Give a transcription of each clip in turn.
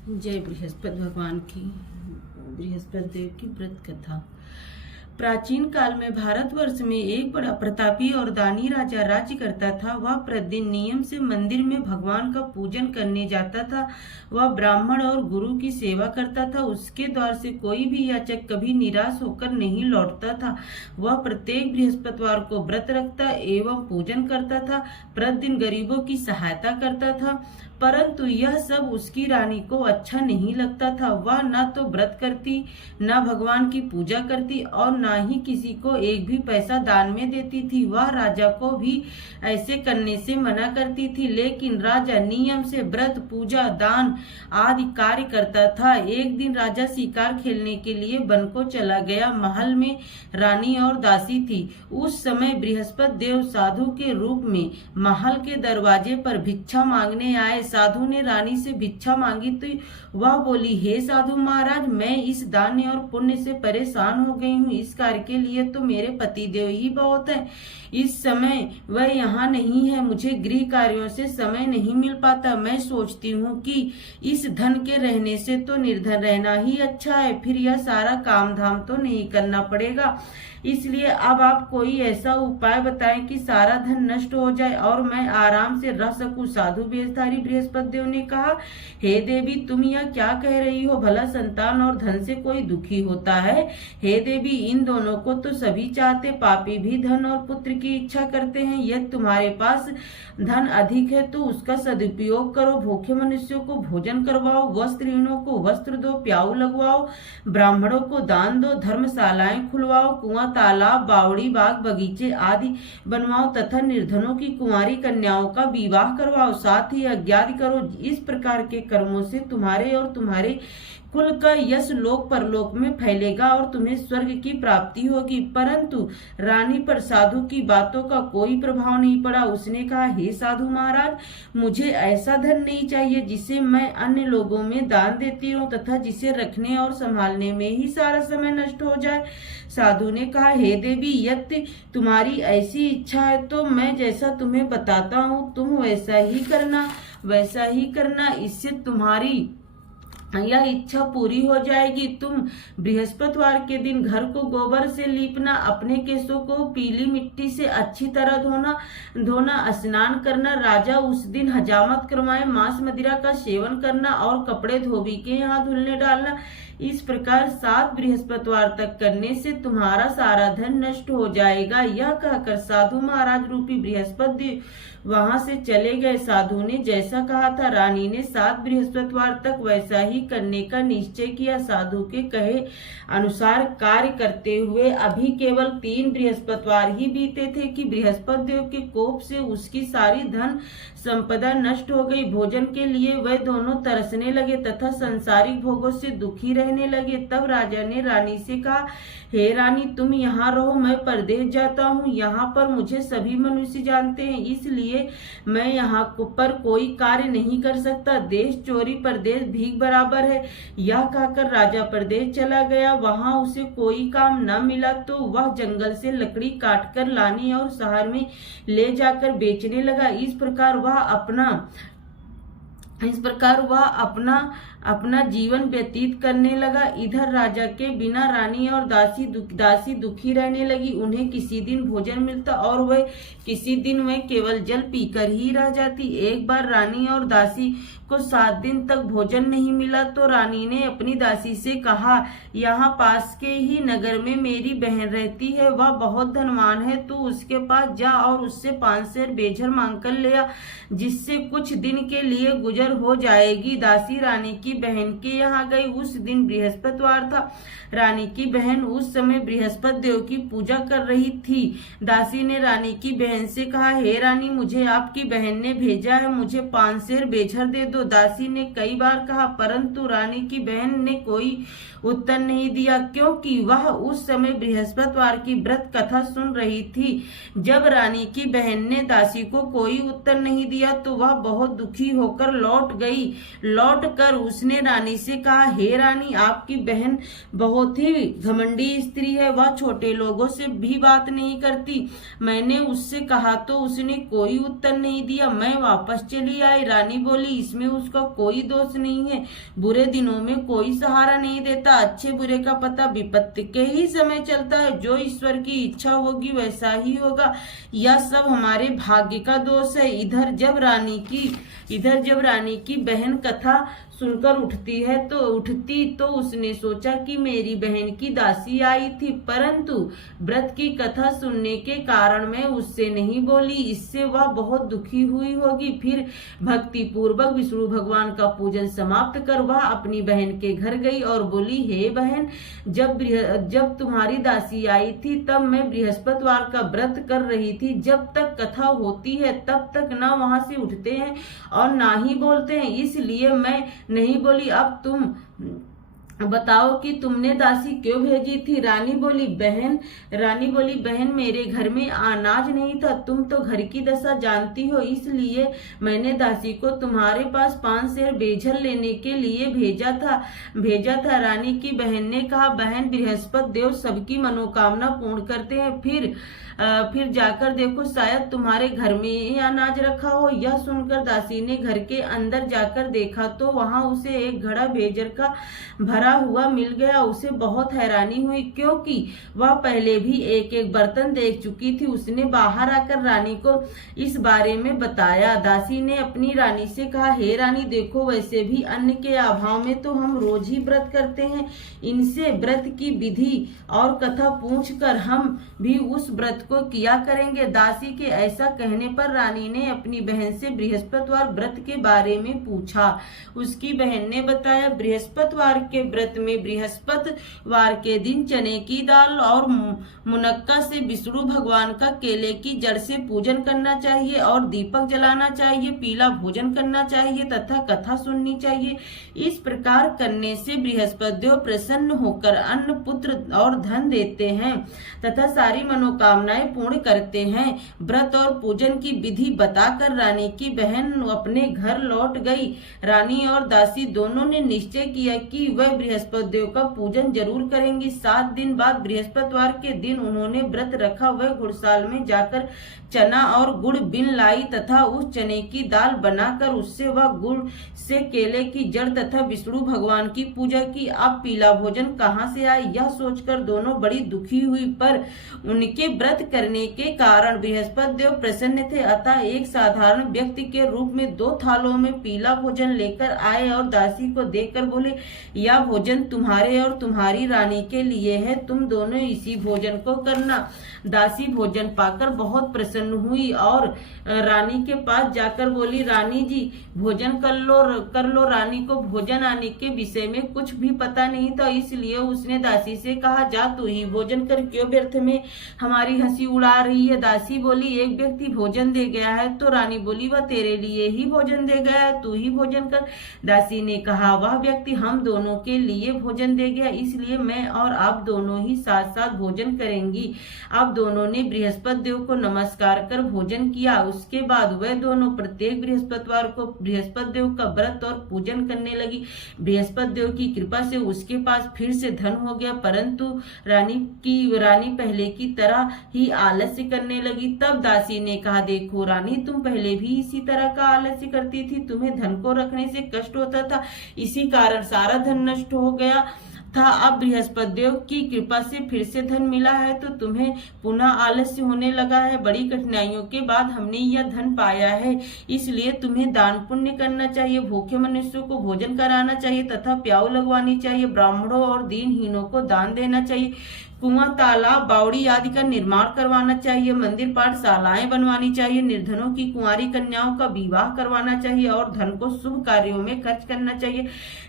जय बृहस्पति भगवान की। बृहस्पति देव की व्रत कथा। प्राचीन काल में भारतवर्ष में एक बड़ा प्रतापी और दानी राजा राज्य करता था। वह प्रतिदिन नियम से मंदिर में भगवान का पूजन करने जाता था। वह ब्राह्मण और गुरु की सेवा करता था। उसके द्वार से कोई भी याचक कभी निराश होकर नहीं लौटता था। वह प्रत्येक बृहस्पतिवार को व्रत रखता एवं पूजन करता था। प्रतिदिन गरीबों की सहायता करता था, परंतु यह सब उसकी रानी को अच्छा नहीं लगता था। वह न तो व्रत करती, न भगवान की पूजा करती और न ही किसी को एक भी पैसा दान में देती थी। वह राजा को भी ऐसे करने से मना करती थी, लेकिन राजा नियम से व्रत, पूजा, दान आदि कार्य करता था। एक दिन राजा शिकार खेलने के लिए वन को चला गया। महल में रानी और दासी थी। उस समय बृहस्पति देव साधु के रूप में महल के दरवाजे पर भिक्षा मांगने आए। साधु ने रानी से भिक्षा मांगी तो वह बोली, हे साधु महाराज, मैं इस दान और पुण्य से परेशान हो गई हूँ। इस कार्य के लिए तो मेरे पति देव ही बहुत हैं। इस समय वह यहाँ नहीं है। मुझे गृह कार्यों से समय नहीं मिल पाता। मैं सोचती हूँ कि इस धन के रहने से तो निर्धन रहना ही अच्छा है, फिर यह सारा काम धाम तो नहीं करना पड़ेगा। इसलिए अब आप कोई ऐसा उपाय बताएं कि सारा धन नष्ट हो जाए और मैं आराम से रह सकूं। साधु वेशधारी बृहस्पति देव ने कहा, हे देवी, तुम यह क्या कह रही हो? भला संतान और धन से कोई दुखी होता है? हे देवी, इन दोनों को तो सभी चाहते। पापी भी धन और पुत्र की इच्छा करते हैं। यदि तुम्हारे पास धन अधिक है तो उसका सदुपयोग करो। भूखे मनुष्यों को भोजन करवाओ, वस्त्रहीनों को वस्त्र दो, प्याऊ लगवाओ, ब्राह्मणों को दान दो, धर्मशालाएं खुलवाओ, कुआं, तालाब, बावड़ी, बाग, बगीचे आदि बनवाओ तथा निर्धनों की कुंवारी कन्याओं का विवाह करवाओ। साथ ही यज्ञ करो। इस प्रकार के कर्मों से तुम्हारे और तुम्हारे कुल का यश लोक परलोक में फैलेगा और तुम्हें स्वर्ग की प्राप्ति होगी। परंतु रानी पर साधु की बातों का कोई प्रभाव नहीं पड़ा। उसने कहा, हे साधु महाराज, मुझे ऐसा धन नहीं चाहिए जिसे मैं अन्य लोगों में दान देती हूँ तथा जिसे रखने और संभालने में ही सारा समय नष्ट हो जाए। साधु ने कहा, हे देवी, यदि तुम्हारी ऐसी इच्छा है तो मैं जैसा तुम्हें बताता हूँ तुम वैसा ही करना। इससे तुम्हारी यह इच्छा पूरी हो जाएगी। तुम बृहस्पतिवार के दिन घर को गोबर से लीपना, अपने केशों को पीली मिट्टी से अच्छी तरह धोना, स्नान करना, राजा उस दिन हजामत करवाए, मांस मदिरा का सेवन करना और कपड़े धोबी के यहाँ धुलने डालना। इस प्रकार 7 बृहस्पतिवार तक करने से तुम्हारा सारा धन नष्ट हो जाएगा। यह कहकर साधु महाराज रूपी बृहस्पति वहां से चले गए। साधु ने जैसा कहा था, रानी ने 7 बृहस्पतिवार तक वैसा ही करने का निश्चय किया। साधु के कहे अनुसार कार्य करते हुए अभी केवल 3 बृहस्पतिवार ही बीते थे कि बृहस्पति देव के कोप से उसकी सारी धन संपदा नष्ट हो गई। भोजन के लिए वह दोनों तरसने लगे तथा संसारिक भोगों से दुखी रहने लगे। तब राजा ने रानी से कहा, हे रानी, तुम यहाँ रहो, मैं परदेश जाता हूँ। यहाँ पर मुझे सभी मनुष्य जानते हैं, इसलिए मैं यहाँ पर कोई कार्य नहीं कर सकता। देश चोरी परदेश भीख बराबर है। यह कहकर राजा परदेश चला गया। वहां उसे कोई काम न मिला तो वह जंगल से लकड़ी काटकर लाने और शहर में ले जाकर बेचने लगा। इस प्रकार वह अपना जीवन व्यतीत करने लगा। इधर राजा के बिना रानी और दासी दुखी रहने लगी। उन्हें किसी दिन भोजन मिलता और वह किसी दिन वे केवल जल पीकर ही रह जाती। एक बार रानी और दासी को 7 दिन तक भोजन नहीं मिला तो रानी ने अपनी दासी से कहा, यहाँ पास के ही नगर में मेरी बहन रहती है, वह बहुत धनवान है, तो उसके पास जा और उससे 5 सेर बेझर मांग कर ले आ, जिससे कुछ दिन के लिए गुजर हो जाएगी। दासी रानी की बहन के यहाँ गई। उस दिन बृहस्पतिवार था। रानी की बहन उस समय बृहस्पति देव की पूजा कर रही थी। दासी ने रानी की बहन से कहा, हे रानी, मुझे आपकी बहन ने भेजा है, मुझे 5 सेर बेझर दे दो। दासी ने कई बार कहा, परंतु रानी की बहन ने कोई उत्तर नहीं दिया, क्योंकि वह उस समय बृहस्पतिवार की व्रत कथा सुन रही थी। जब रानी की बहन ने दासी को कोई उत्तर नहीं दिया तो वह बहुत दुखी होकर लौट गई। लौट कर उसने रानी से कहा, हे रानी, आपकी बहन बहुत ही घमंडी स्त्री है, वह छोटे लोगों से भी बात नहीं करती। मैंने उससे कहा तो उसने कोई उत्तर नहीं दिया। मैं वापस चली आई। रानी बोली, इसमें उसका कोई दोष नहीं है। बुरे दिनों में कोई सहारा नहीं देता। अच्छे बुरे का पता विपत्ति के ही समय चलता है। जो ईश्वर की इच्छा होगी वैसा ही होगा। यह सब हमारे भाग्य का दोष है। इधर जब रानी की बहन कथा सुनकर उठती तो उसने सोचा कि मेरी बहन की दासी आई थी, परंतु व्रत की कथा सुनने के कारण मैं उससे नहीं बोली। इससे वह बहुत दुखी हुई होगी। फिर भक्ति पूर्वक विष्णु भगवान का पूजन समाप्त कर वह अपनी बहन के घर गई और बोली, हे बहन, जब तुम्हारी दासी आई थी तब मैं बृहस्पतिवार का व्रत कर रही थी। जब तक कथा होती है तब तक न वहां से उठते हैं और ना ही बोलते हैं, इसलिए मैं नहीं बोली। अब तुम बताओ कि तुमने दासी क्यों भेजी थी? रानी बोली, बहन मेरे घर में अनाज नहीं था। तुम तो घर की दशा जानती हो, इसलिए मैंने दासी को तुम्हारे पास 5 सेर बेझल लेने के लिए भेजा था। रानी की बहन ने कहा, बहन, बृहस्पति देव सबकी मनोकामना पूर्ण करते हैं। फिर जाकर देखो, शायद तुम्हारे घर में ही अनाज रखा हो। यह सुनकर दासी ने घर के अंदर जाकर देखा तो वहां उसे एक घड़ा बेजर का भरा हुआ मिल गया। उसे बहुत हैरानी हुई, क्योंकि वह पहले भी एक बर्तन देख चुकी थी। उसने बाहर आकर रानी को इस बारे में बताया। दासी ने अपनी रानी से कहा, हे रानी, देखो, वैसे भी अन्न के अभाव में तो हम रोज ही व्रत करते हैं। इनसे व्रत की विधि और कथा पूछकर हम भी उस व्रत को किया करेंगे। दासी के ऐसा कहने पर रानी ने अपनी बहन से बृहस्पतिवार व्रत के बारे में पूछा। उसकी बहन ने बताया, बृहस्पतिवार के व्रत में बृहस्पतिवार के दिन चने की दाल और मुनक्का से विष्णु भगवान का केले की जड़ से पूजन करना चाहिए और दीपक जलाना चाहिए, पीला भोजन करना चाहिए तथा कथा सुननी चाहिए। इस प्रकार करने से बृहस्पति देव प्रसन्न होकर अन्न, पुत्र और धन देते हैं तथा सारी मनोकामनाएं पूर्ण करते हैं। व्रत और पूजन की विधि बताकर रानी की बहन अपने घर लौट गई। रानी और दासी दोनों ने निश्चय किया कि वह बृहस्पति देव का पूजन जरूर करेंगी। 7 दिन बाद बृहस्पतिवार के दिन उन्होंने व्रत रखा। वह घुड़साल में जाकर चना और गुड़ बिन लाई तथा उस चने की दाल बनाकर उससे वह गुड़ से केले की जड़ तथा विष्णु भगवान की पूजा की। अब पीला भोजन कहाँ से आए, यह सोचकर दोनों बड़ी दुखी हुई, पर उनके व्रत करने के कारण बृहस्पति देव प्रसन्न थे। अतः एक साधारण व्यक्ति के रूप में 2 थालों में पीला भोजन लेकर आए और दासी को देकर बोले, यह भोजन तुम्हारे और तुम्हारी रानी के लिए है, तुम दोनों इसी भोजन को करना। दासी भोजन पाकर बहुत प्रसन्न हुई और रानी के पास जाकर बोली, रानी जी, भोजन कर लो। रानी को भोजन आने के विषय में कुछ भी पता नहीं था, इसलिए उसने दासी से कहा, जा तू ही भोजन कर, क्यों व्यर्थ में हमारी हंसी उड़ा रही है। दासी बोली, एक व्यक्ति भोजन दे गया है। तो रानी बोली, वह तेरे लिए ही भोजन दे गया है, तू ही भोजन कर। दासी ने कहा, वह व्यक्ति हम दोनों के लिए भोजन दे गया, इसलिए मैं और आप दोनों ही साथ साथ भोजन करेंगी। आप दोनों ने बृहस्पति देव को नमस्कार कर भोजन किया। उसके बाद वह दोनों प्रत्येक बृहस्पतिवार को बृहस्पति देव का व्रत और पूजन करने लगी। बृहस्पति देव की कृपा से उसके पास फिर से धन हो गया, परंतु रानी पहले की तरह ही आलस्य करने लगी। तब दासी ने कहा, देखो रानी, तुम पहले भी इसी तरह का आलस्य करती थी, तुम्हें धन को रखने से कष्ट होता था, इसी कारण सारा धन नष्ट हो गया था। अब बृहस्पति देव की कृपा से फिर से धन मिला है तो तुम्हें पुनः आलस्य होने लगा है। बड़ी कठिनाइयों के बाद हमने यह धन पाया है, इसलिए तुम्हें दान पुण्य करना चाहिए, भूखे मनुष्यों को भोजन कराना चाहिए तथा प्याऊ लगवानी चाहिए, ब्राह्मणों और दीनहीनों को दान देना चाहिए, कुआं, तालाब, बावड़ी आदि का निर्माण करवाना चाहिए, मंदिर, पाठशालाएं बनवानी चाहिए, निर्धनों की कुंवारी कन्याओं का विवाह करवाना चाहिए और धन को शुभ कार्यों में खर्च करना चाहिए,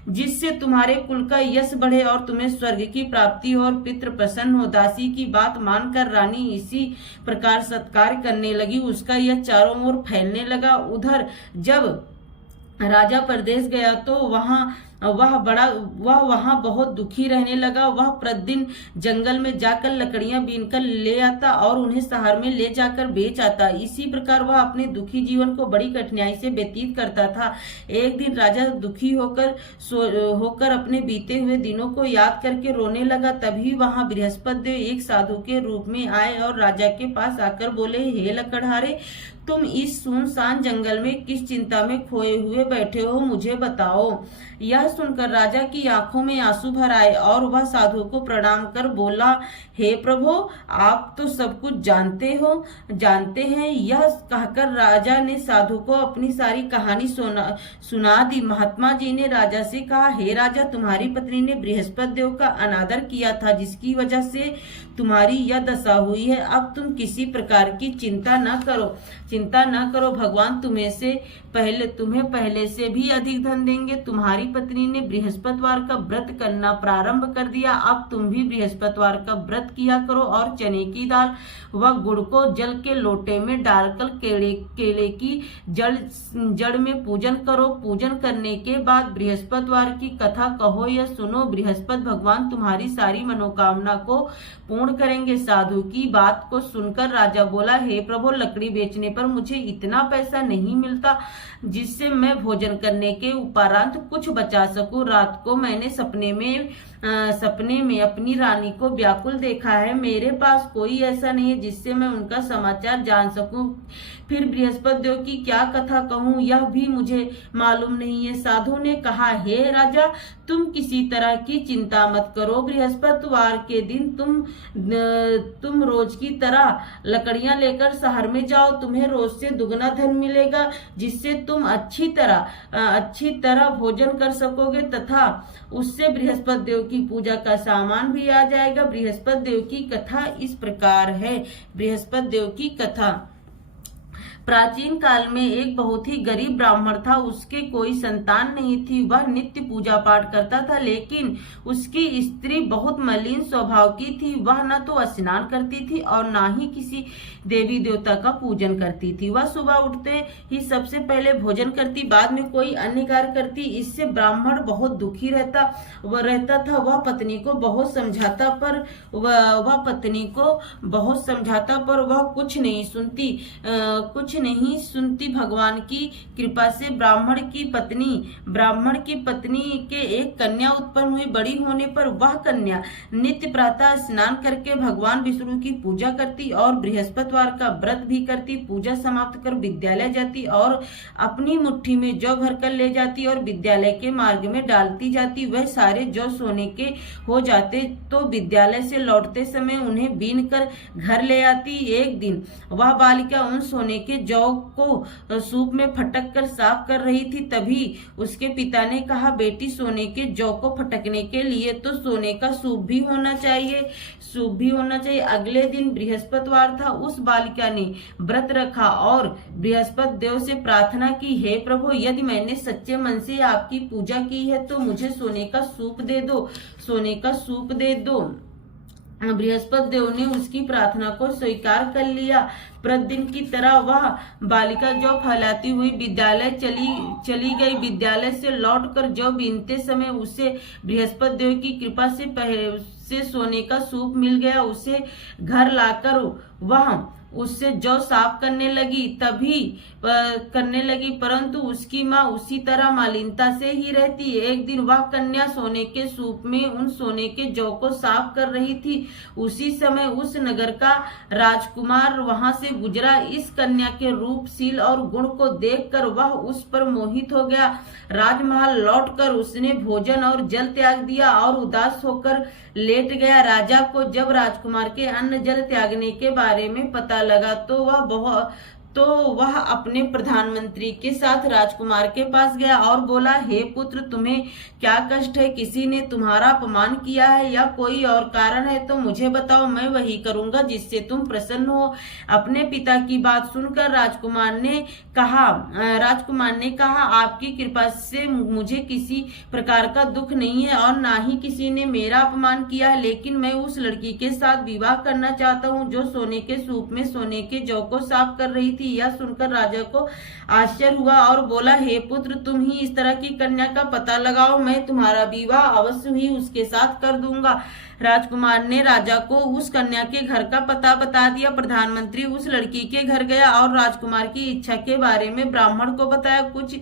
जिससे तुम्हारे कुल का यश बढ़े और तुम्हें स्वर्ग की प्राप्ति हो और पितृ प्रसन्न हो। दासी की बात मानकर रानी इसी प्रकार सत्कार करने लगी। उसका यह चारों ओर फैलने लगा। उधर जब राजा परदेश गया तो वहां वह वहां बहुत दुखी रहने लगा। वह प्रतिदिन जंगल में जाकर लकड़ियां बीनकर ले आता और उन्हें शहर में ले जाकर बेच आता। इसी प्रकार वह अपने दुखी जीवन को बड़ी कठिनाई से व्यतीत करता था। एक दिन राजा दुखी होकर अपने बीते हुए दिनों को याद करके रोने लगा। तभी वहां बृहस्पति देव एक साधु के रूप में आए और राजा के पास आकर बोले, हे लकड़हारे, तुम इस सुनसान जंगल में किस चिंता में खोए हुए बैठे हो, मुझे बताओ। यह सुनकर राजा की आंखों में आंसू भर आए और वह साधु को प्रणाम कर बोला, हे प्रभु, आप तो सब कुछ जानते हैं। यह कहकर राजा ने साधु को अपनी सारी कहानी सुना दी। महात्मा जी ने राजा से कहा, हे राजा, तुम्हारी पत्नी ने बृहस्पति देव का अनादर किया था, जिसकी वजह से तुम्हारी यह दशा हुई है। अब तुम किसी प्रकार की चिंता न करो, भगवान तुम्हें पहले से भी अधिक धन देंगे। तुम्हारी पत्नी ने बृहस्पतिवार का व्रत करना प्रारंभ कर दिया। अब तुम भी बृहस्पतिवार का व्रत किया करो और चने की दाल व गुड़ को जल के लोटे में डालकर केले की जड़ में पूजन करो। पूजन करने के बाद बृहस्पतिवार की कथा कहो या सुनो। बृहस्पति भगवान तुम्हारी सारी मनोकामना को पूर्ण करेंगे। साधु की बात को सुनकर राजा बोला, हे प्रभु, लकड़ी बेचने पर मुझे इतना पैसा नहीं मिलता जिससे मैं भोजन करने के उपरांत कुछ बचा सकूं। रात को मैंने सपने में अपनी रानी को व्याकुल देखा है। मेरे पास कोई ऐसा नहीं है जिससे मैं उनका समाचार जान सकूं। फिर बृहस्पति देव की क्या कथा कहूं, यह भी मुझे मालूम नहीं है। साधु ने कहा, हे राजा, तुम किसी तरह की चिंता मत करो। बृहस्पतिवार के दिन तुम रोज की तरह लकड़ियां लेकर शहर में जाओ। तुम्हें रोज से दुगना धन मिलेगा, जिससे तुम अच्छी तरह भोजन कर सकोगे तथा उससे बृहस्पति देव की पूजा का सामान भी आ जाएगा। बृहस्पति देव की कथा इस प्रकार है। बृहस्पति देव की कथा। प्राचीन काल में एक बहुत ही गरीब ब्राह्मण था। उसके कोई संतान नहीं थी। वह नित्य पूजा पाठ करता था, लेकिन उसकी स्त्री बहुत मलिन स्वभाव की थी। वह न तो स्नान करती थी और न ही किसी देवी देवता का पूजन करती थी। वह सुबह उठते ही सबसे पहले भोजन करती, बाद में कोई अन्य कार्य करती। इससे ब्राह्मण बहुत दुखी रहता था। वह पत्नी को बहुत समझाता पर वह कुछ नहीं सुनती। भगवान की कृपा से ब्राह्मण की पत्नी के एक कन्या उत्पन्न हुई। बड़ी होने पर वह कन्या नित्य प्रातः स्नान करके भगवान विष्णु की पूजा करती और बृहस्पतिवार का व्रत भी करती। पूजा समाप्त कर विद्यालय जाती और अपनी मुट्ठी में जौ भरकर ले जाती और विद्यालय के मार्ग में डालती जाती। वह सारे जौ सोने के हो जाते तो विद्यालय से लौटते समय उन्हें बीन कर घर ले आती। एक दिन वह बालिका उन सोने के जौ को सूप में फटक कर साफ कर रही थी। तभी उसके पिता ने कहा, बेटी, सोने के जौ को फटकने के लिए तो सोने का सूप भी होना चाहिए। अगले दिन बृहस्पतिवार था। उस बालिका ने व्रत रखा और बृहस्पति देव से प्रार्थना की, हे प्रभु, यदि मैंने सच्चे मन से आपकी पूजा की है तो मुझे सोने का सूप दे दो। बृहस्पति देव ने उसकी प्रार्थना को स्वीकार कर लिया। प्रतिदिन की तरह वह बालिका जौ फैलाती हुई विद्यालय चली गई। विद्यालय से लौटकर जौ बीनते समय उसे बृहस्पति देव की कृपा से सोने का सूप मिल गया। उसे घर लाकर वह उससे जौ साफ करने लगी, परंतु उसकी माँ उसी तरह मलिनता से ही रहती। एक दिन वह कन्या सोने के सूप में उन सोने के जौ को साफ कर रही थी। उसी समय उस नगर का राजकुमार वहां से गुजरा। इस कन्या के रूपशील और गुण को देखकर वह उस पर मोहित हो गया। राजमहल लौटकर उसने भोजन और जल त्याग दिया और उदास होकर लेट गया। राजा को जब राजकुमार के अन्न जल त्यागने के बारे में पता लगा तो वह अपने प्रधानमंत्री के साथ राजकुमार के पास गया और बोला, हे पुत्र, तुम्हें क्या कष्ट है? किसी ने तुम्हारा अपमान किया है या कोई और कारण है तो मुझे बताओ, मैं वही करूंगा जिससे तुम प्रसन्न हो। अपने पिता की बात सुनकर राजकुमार ने कहा, आपकी कृपा से मुझे किसी प्रकार का दुख नहीं है और ना ही किसी ने मेरा अपमान किया है, लेकिन मैं उस लड़की के साथ विवाह करना चाहता हूँ जो सोने के सूप में सोने के जौ को साफ कर रही थी। थी। यह सुनकर राजा को आश्चर्य हुआ और बोला, हे पुत्र, तुम ही इस तरह की कन्या का पता लगाओ, मैं तुम्हारा विवाह अवश्य ही उसके साथ कर दूंगा। राजकुमार ने राजा को उस कन्या के घर का पता बता दिया। प्रधानमंत्री उस लड़की के घर गया और राजकुमार की इच्छा के बारे में ब्राह्मण को बताया। कुछ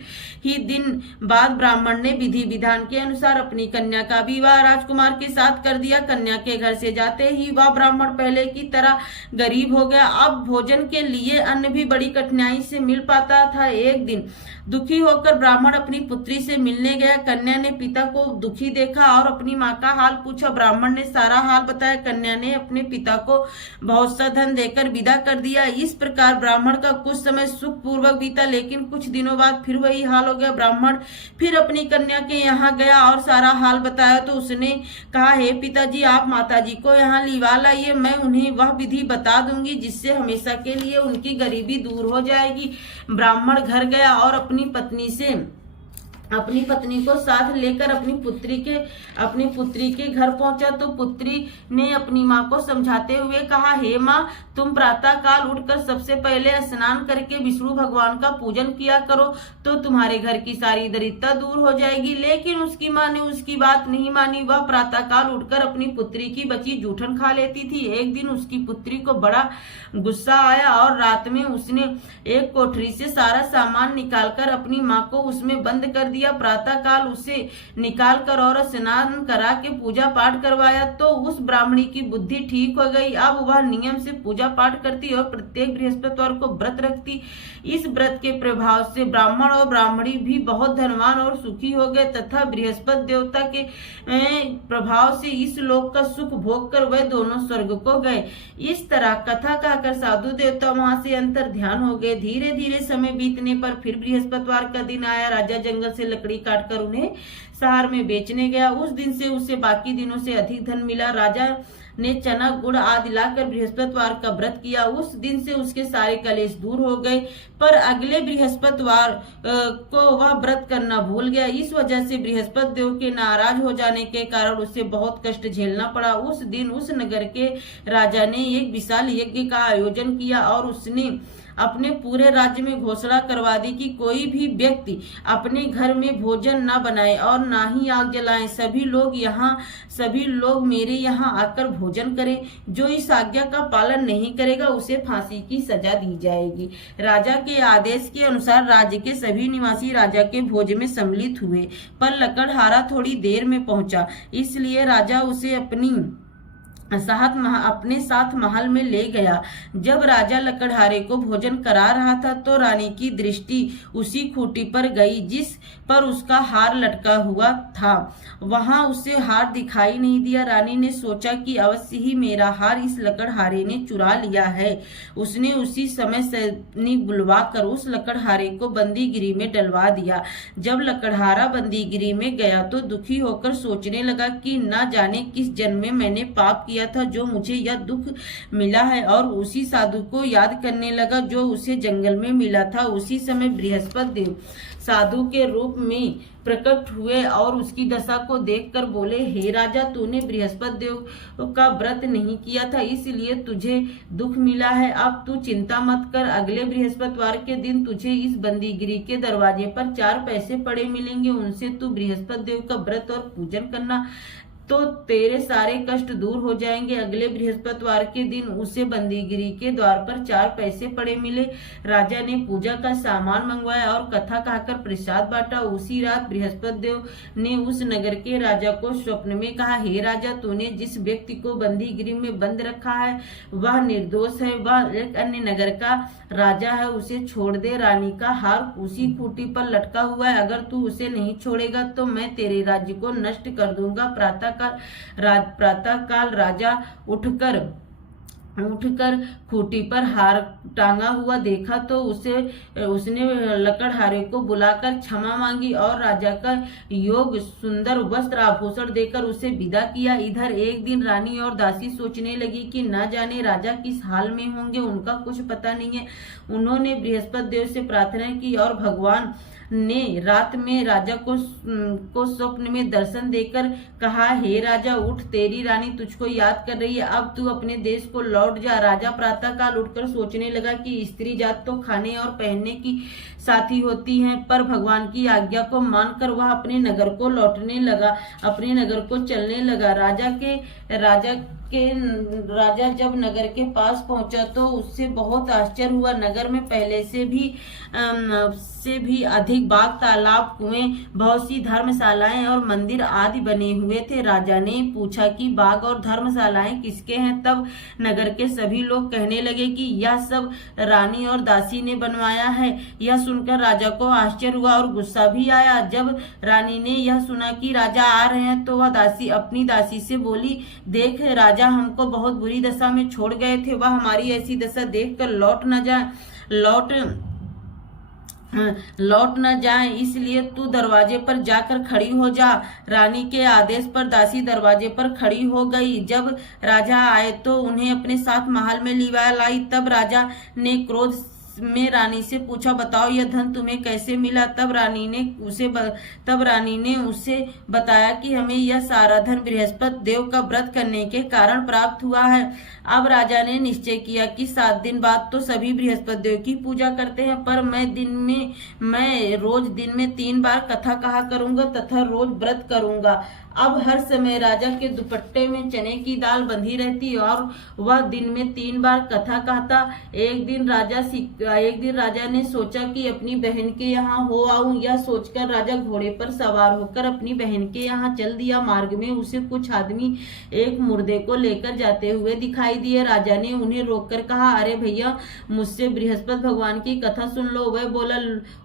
ही दिन बाद ब्राह्मण ने विधि विधान के अनुसार अपनी कन्या का विवाह राजकुमार के साथ कर दिया। कन्या के घर से जाते ही वह ब्राह्मण पहले की तरह गरीब हो गया। अब भोजन के लिए अन्न भी बड़ी कठिनाई से मिल पाता था। एक दिन दुखी होकर ब्राह्मण अपनी पुत्री से मिलने गया। कन्या ने पिता को दुखी देखा और अपनी माँ का हाल पूछा। ब्राह्मण ने सारा हाल बताया। कन्या ने अपने पिता को बहुत सा धन देकर विदा कर दिया। इस प्रकार ब्राह्मण का कुछ समय सुख पूर्वक बीता, लेकिन कुछ दिनों बाद फिर वही हाल हो गया। ब्राह्मण फिर अपनी कन्या के यहाँ गया और सारा हाल बताया तो उसने कहा, हे पिताजी, आप माताजी को यहाँ लिवा लाइए, मैं उन्हें वह विधि बता दूंगी जिससे हमेशा के लिए उनकी गरीबी दूर हो जाएगी। ब्राह्मण घर गया और अपनी पत्नी को साथ लेकर अपनी पुत्री के घर पहुंचा तो पुत्री ने अपनी माँ को समझाते हुए कहा, हे माँ, तुम प्रातः काल उठकर सबसे पहले स्नान करके विष्णु भगवान का पूजन किया करो तो तुम्हारे घर की सारी दरिद्रता दूर हो जाएगी। लेकिन उसकी माँ ने उसकी बात नहीं मानी। वह प्रातः काल उठकर अपनी पुत्री की बची जूठन खा लेती थी। एक दिन उसकी पुत्री को बड़ा गुस्सा आया और रात में उसने एक कोठरी से सारा सामान निकालकर अपनी माँ को उसमें बंद कर दिया। प्रातः काल उसे निकाल कर और स्नान करा के पूजा पाठ करवाया तो उस ब्राह्मणी की बुद्धि ठीक हो गई। अब वह नियम से पूजा पाठ करती और प्रत्येक बृहस्पतिवार को व्रत रखती। इस व्रत के प्रभाव से ब्राह्मण और ब्राह्मणी भी बहुत धनवान और सुखी हो गए तथा बृहस्पति देवता के प्रभाव से इस लोक का सुख भोग कर वह दोनों स्वर्ग को गए। इस तरह कथा कहकर साधु देवता वहां से अंतर ध्यान हो गए। धीरे धीरे समय बीतने पर फिर बृहस्पतिवार का दिन आया। राजा जंगल से लकड़ी काटकर उन्हें शहर में बेचने गया। उस दिन से उसे बाकी दिनों से अधिक धन मिला। राजा ने चना गुड़ आदि लाकर बृहस्पतिवार का व्रत किया। उस दिन से उसके सारे कलेश दूर हो गए, पर अगले बृहस्पतिवार को वह व्रत करना भूल गया। इस वजह से बृहस्पति देव के नाराज हो जाने के कारण उसे बहुत कष्ट झेलना पड़ा। उस दिन उस नगर के राजा ने एक विशाल यज्ञ का आयोजन किया और उसने अपने पूरे राज्य में घोषणा करवा दी कि कोई भी व्यक्ति अपने घर में भोजन न बनाए और ना ही आग जलाएं। सभी लोग मेरे यहाँ आकर भोजन करें। जो इस आज्ञा का पालन नहीं करेगा उसे फांसी की सजा दी जाएगी। राजा के आदेश के अनुसार राज्य के सभी निवासी राजा के भोज में सम्मिलित हुए, पर लकड़हारा थोड़ी देर में पहुंचा, इसलिए राजा उसे अपने साथ महल में ले गया। जब राजा लकड़हारे को भोजन करा रहा था तो रानी की दृष्टि उसी खूंटी पर गई जिस पर उसका हार लटका हुआ था। वहां उसे हार दिखाई नहीं दिया। रानी ने सोचा कि अवश्य ही मेरा हार इस लकड़हारे ने चुरा लिया है। उसने उसी समय सैनिक बुलवाकर उस लकड़हारे को बंदीगिरी में डलवा दिया। जब लकड़हारा बंदीगिरी में गया तो दुखी होकर सोचने लगा कि न जाने किस जन्म में मैंने पाप किया था जो मुझे यह दुख मिला है, और उसी साधु को याद करने लगा जो उसे जंगल में मिला था। उसी समय बृहस्पति देव साधु के रूप में प्रकट हुए और उसकी दशा को देखकर बोले, हे राजा, तूने बृहस्पति देव का व्रत नहीं किया था, इसलिए तुझे दुख मिला है। अब तू चिंता मत कर, अगले बृहस्पतिवार के दिन तुझे इस बंदीगिरी के दरवाजे पर 4 पैसे पड़े मिलेंगे। उनसे तू बृहस्पति देव का व्रत और पूजन करना तो तेरे सारे कष्ट दूर हो जाएंगे। अगले बृहस्पतिवार के दिन उसे बंदीगिरी के द्वार पर 4 पैसे पड़े मिले। राजा ने पूजा का सामान मंगवाया और कथा कहकर प्रसाद बांटा। उसी रात बृहस्पति देव ने उस नगर के राजा को स्वप्न में कहा, हे राजा, तूने जिस व्यक्ति को बंदीगिरी में बंद रखा है वह निर्दोष है, वह एक अन्य नगर का राजा है, उसे छोड़ दे। रानी का हार उसी खूंटी पर लटका हुआ है, अगर तू उसे नहीं छोड़ेगा तो मैं तेरे राज्य को नष्ट कर दूंगा। प्रातः काल राजा उठकर खूंटी पर हार टांगा हुआ देखा तो उसने लकड़हारे को बुलाकर क्षमा मांगी और राजा का योग सुंदर वस्त्र आभूषण देकर उसे विदा किया। इधर एक दिन रानी और दासी सोचने लगी कि न जाने राजा किस हाल में होंगे, उनका कुछ पता नहीं है। उन्होंने बृहस्पति देव से प्रार्थना की और भगवान ने रात में राजा को स्वप्न में दर्शन देकर कहा, हे राजा उठ, तेरी रानी तुझको याद कर रही है, अब तू अपने देश को लौट जा। राजा प्रातःकाल उठकर सोचने लगा कि स्त्री जात तो खाने और पहनने की साथी होती है, पर भगवान की आज्ञा को मानकर वह अपने नगर को लौटने लगा, अपने नगर को चलने लगा। राजा जब नगर के पास पहुंचा तो उससे बहुत आश्चर्य हुआ। नगर में पहले से भी अधिक बाग, तालाब, कुएं, बहुत सी धर्मशालाएं और मंदिर आदि बने हुए थे। राजा ने पूछा कि बाग और धर्मशालाएं किसके हैं? तब नगर के सभी लोग कहने लगे कि यह सब रानी और दासी ने बनवाया है। यह सुनकर राजा को आश्चर्य हुआ और गुस्सा भी आया। जब रानी ने यह सुना कि राजा आ रहे हैं तो वह अपनी दासी से बोली, देख, राजा हमको बहुत बुरी दशा में छोड़ गए थे, वह हमारी ऐसी दशा देखकर लौट न जाए, इसलिए तू दरवाजे पर जाकर खड़ी हो जा। रानी के आदेश पर दासी दरवाजे पर खड़ी हो गई। जब राजा आए तो उन्हें अपने साथ महल में लिवा लाई। तब राजा ने क्रोध में रानी से पूछा, बताओ यह धन तुम्हें कैसे मिला? तब रानी ने उसे बताया कि हमें यह सारा धन बृहस्पति देव का व्रत करने के कारण प्राप्त हुआ है। अब राजा ने निश्चय किया कि 7 दिन बाद तो सभी बृहस्पति देव की पूजा करते हैं, पर मैं रोज दिन में 3 बार कथा कहा करूंगा तथा रोज व्रत करूंगा। अब हर समय राजा के दुपट्टे में चने की दाल बंधी रहती और वह दिन में 3 बार कथा कहता। एक दिन राजा ने सोचा कि अपनी बहन के यहाँ हो आऊं। यह सोचकर राजा घोड़े पर सवार होकर अपनी बहन के यहाँ चल दिया। मार्ग में उसे कुछ आदमी एक मुर्दे को लेकर जाते हुए दिखाई दिए। राजा ने उन्हें रोककर कहा, अरे भैया, मुझसे बृहस्पति भगवान की कथा सुन लो।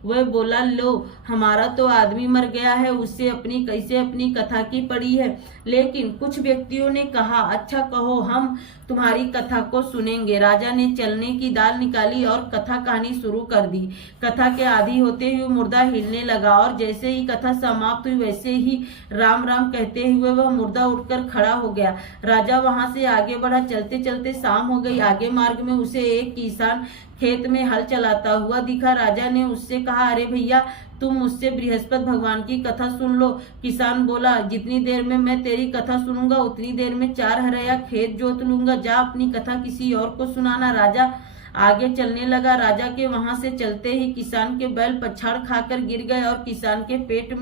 वह बोला, लो, हमारा तो आदमी मर गया है, उससे अपनी कथा की पड़ी है। लेकिन कुछ व्यक्तियों ने कहा, अच्छा कहो, हम तुम्हारी कथा को सुनेंगे। राजा ने चलने की दाल निकाली और कथा कहानी शुरू कर दी। कथा के आदि होते हुए मुर्दा हिलने लगा और जैसे ही कथा समाप्त हुई वैसे ही राम राम कहते हुए वह मुर्दा उठकर खड़ा हो गया। राजा वहां से आगे बढ़ा। चलते चलते शाम हो गई। आगे मार्ग में उसे एक किसान खेत में हल चलाता हुआ दिखा। राजा ने उससे कहा, अरे भैया, तुम मुझसे बृहस्पति भगवान की कथा सुन लो। किसान बोला, जितनी देर में मैं तेरी कथा सुनूंगा उतनी देर में 4 हरया खेत जोत लूंगा। जा अपनी कथा किसी और को सुनाना। राजा आगे चलने लगा। राजा के वहां से चलते ही किसान के बैल पछाड़ खाकर गिर गए और किसान के पेट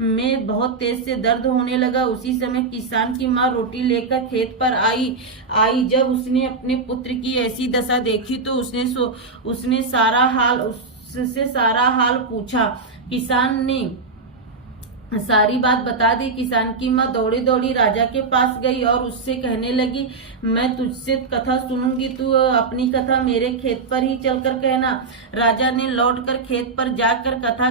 में बहुत तेज से दर्द होने लगा। उसी समय किसान की माँ रोटी लेकर खेत पर आई। जब उसने अपने पुत्र की ऐसी दशा देखी तो उसने सारा हाल पूछा। किसान ने सारी बात बता दी। किसान की माँ दौड़ी दौड़ी राजा के पास गई और उससे कहने लगी, मैं तुझसे कथा सुनूंगी, तू अपनी कथा मेरे खेत पर ही चलकर कहना। राजा ने लौटकर खेत पर जाकर कथा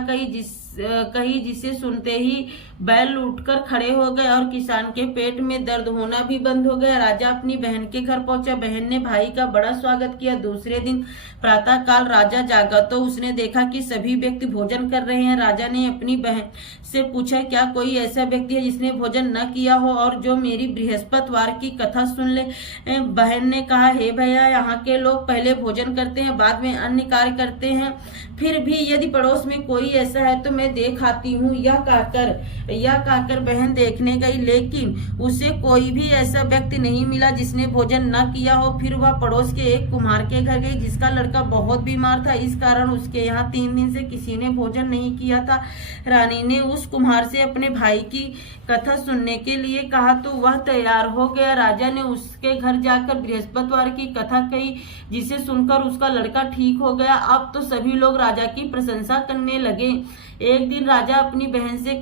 कही जिसे सुनते ही बैल उठकर खड़े हो गए और किसान के पेट में दर्द होना भी बंद हो गया। राजा अपनी बहन के घर पहुंचा। बहन ने भाई का बड़ा स्वागत किया। दूसरे दिन प्रातः काल राजा जागा तो उसने देखा कि सभी व्यक्ति भोजन कर रहे हैं। राजा ने अपनी बहन से पूछा, क्या कोई ऐसा व्यक्ति है जिसने भोजन न किया हो और जो मेरी बृहस्पतिवार की कथा सुन ले? बहन ने कहा, हे भैया, यहाँ के लोग पहले भोजन करते हैं, बाद में अन्य कार्य करते हैं। फिर भी यदि पड़ोस में कोई ऐसा है तो मैं देख आती हूँ। यह कहकर बहन देखने गई, लेकिन उसे कोई भी ऐसा व्यक्ति नहीं मिला जिसने भोजन न किया हो। फिर वह पड़ोस के एक कुम्हार के घर गई जिसका लड़का बहुत बीमार था, इस कारण उसके यहाँ 3 दिन से किसी ने भोजन नहीं किया था। रानी ने उस कुम्हार से अपने भाई की कथा सुनने के लिए कहा तो वह तैयार हो गया। राजा ने उसके घर जाकर बृहस्पतिवार की कथा कही जिसे सुनकर उसका लड़का ठीक हो गया। अब तो सभी लोग राजा की प्रशंसा करने लगे। एक दिन राजा अपनी बहन से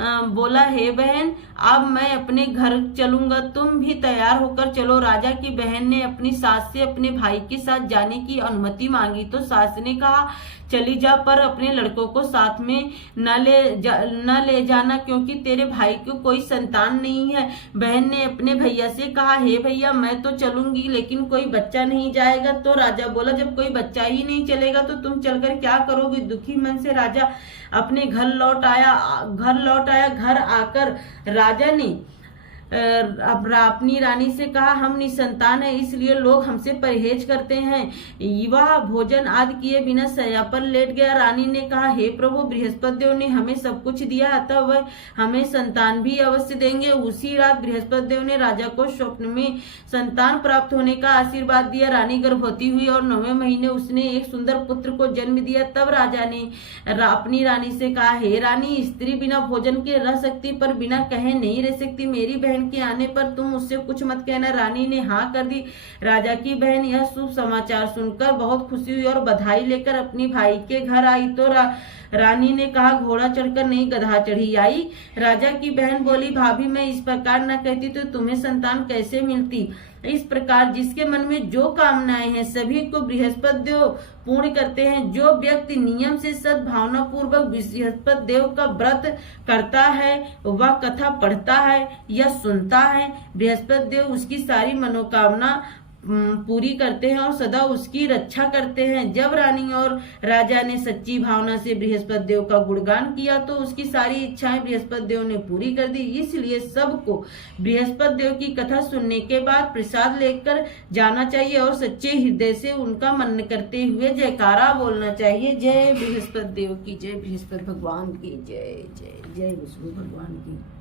बोला, हे बहन, अब मैं अपने घर चलूंगा, तुम भी तैयार होकर चलो। राजा की बहन ने अपनी सास से अपने भाई के साथ जाने की अनुमति मांगी तो सास ने कहा, चली जा, पर अपने लड़कों को साथ में न ले जाना क्योंकि तेरे भाई को कोई संतान नहीं है। बहन ने अपने भैया से कहा, हे भैया, मैं तो चलूंगी लेकिन कोई बच्चा नहीं जाएगा। तो राजा बोला, जब कोई बच्चा ही नहीं चलेगा तो तुम चलकर क्या करोगे? दुखी मन से राजा अपने घर लौट आया। घर आकर अपनी रानी से कहा, हम निसंतान है, इसलिए लोग हमसे परहेज करते हैं। वह भोजन आदि किए बिना शैया पर लेट गया। रानी ने कहा, हे प्रभु, बृहस्पति देव ने हमें सब कुछ दिया, अतः वह हमें संतान भी अवश्य देंगे। उसी रात बृहस्पति देव ने राजा को स्वप्न में संतान प्राप्त होने का आशीर्वाद दिया। रानी गर्भवती हुई और 9वें महीने उसने एक सुंदर पुत्र को जन्म दिया। तब राजा ने अपनी रानी से कहा, हे रानी, स्त्री बिना भोजन के रह सकती, पर बिना कहे नहीं रह सकती। मेरी बहन के आने पर तुम उससे कुछ मत कहना। रानी ने हाँ कर दी। राजा की बहन यह शुभ समाचार सुनकर बहुत खुशी हुई और बधाई लेकर अपनी भाई के घर आई तो रानी ने कहा, घोड़ा चढ़कर नहीं, गधा चढ़ी आई। राजा की बहन बोली, भाभी, मैं इस प्रकार न कहती तो तुम्हें संतान कैसे मिलती। इस प्रकार जिसके मन में जो कामनाएं हैं सभी को बृहस्पति देव पूर्ण करते हैं। जो व्यक्ति नियम से सद्भावना पूर्वक बृहस्पति देव का व्रत करता है, वह कथा पढ़ता है या सुनता है, बृहस्पति देव उसकी सारी मनोकामना पूरी करते हैं और सदा उसकी रक्षा करते हैं। जब रानी और राजा ने सच्ची भावना से बृहस्पति देव का गुणगान किया तो उसकी सारी इच्छाएं बृहस्पति देव ने पूरी कर दी। इसलिए सबको बृहस्पति देव की कथा सुनने के बाद प्रसाद लेकर जाना चाहिए और सच्चे हृदय से उनका मन करते हुए जयकारा बोलना चाहिए। जय बृहस्पति देव की जय, बृहस्पति भगवान की जय, जय जय विष्णु भगवान की।